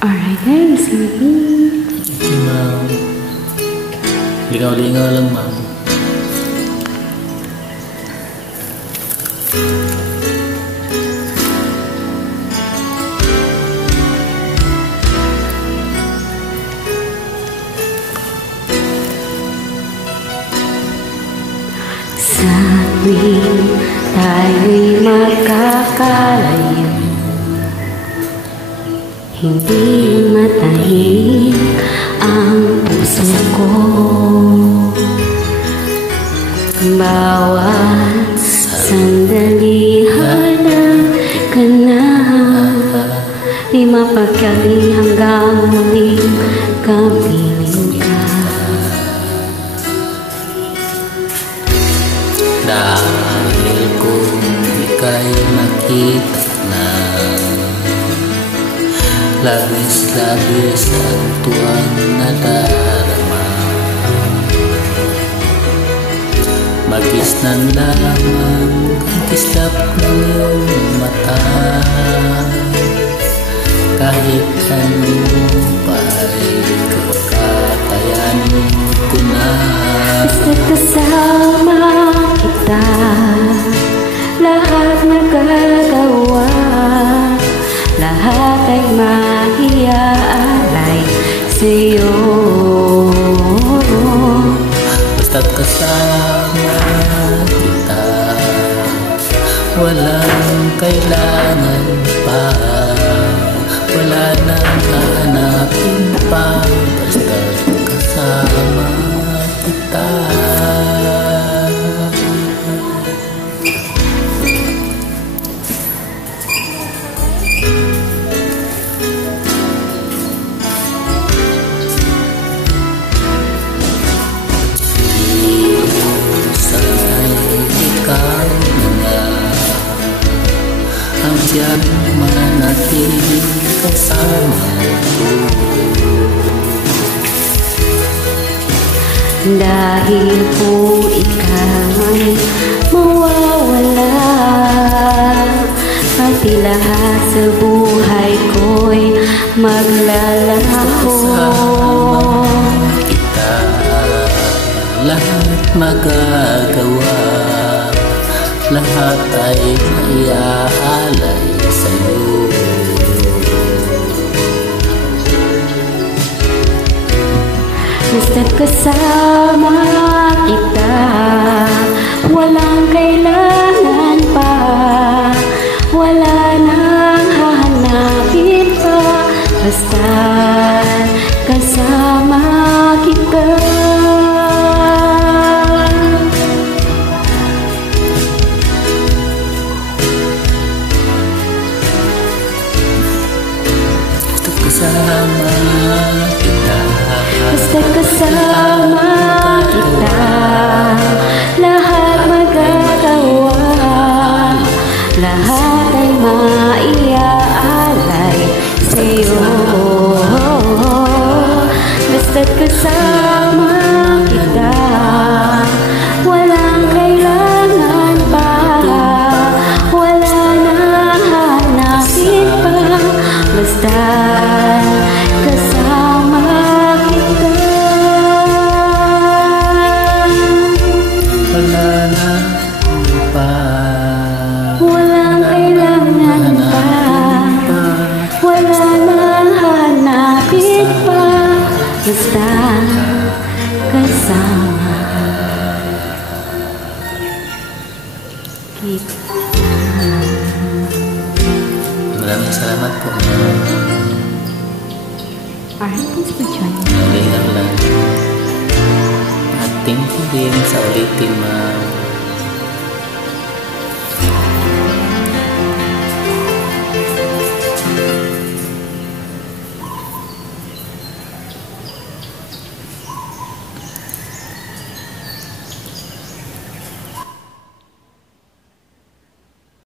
Alright guys, sige. Okay ma'am. Lingaw-lingaw lang ma'am. Sa'min tayo'y magkakalayo, hindi matahimik ang puso ko. Bawat sandali hanap ka na, di mapagkali hanggang muling kapiling ka. Dahil kung ika'y makita na, labis-labis ang tuwang nadarama. Magisnan lamang ang kislap ng iyong mata, kahit ano pa'y kakayanin ko na. Basta't kasama kita, lahat magagawa, lahat ay maiaalay sa'yo. Basta't kasama kita, walang kailangan pa, wala nang hahanapin pa. Basta't kasama kita. Hanggang manatiling kasama ko, dahil po ika'y mawawala, pati lahat sa buhay ko'y maglalaho. Kita lahat magagawa, lahat ay maiaalay sa'yo. Basta't kasama kita, walang kailangan pa, wala nang hahanapin pa. Basta't kasama kita. Kasama kita, basta't kasama kita, lahat magagawa, lahat ay maiaalay sa'yo. Basta't kasama kita, walang kailangan pa, wala nang hanapin pa. Basta't kasama kita, wala na pa, walang kailangan pa, wala nang hanapin pa. Basta't kasama kita. Maraming salamat po. Alright, thanks for joining. Lingaw lang. At thank you din sa ulitin ma'am.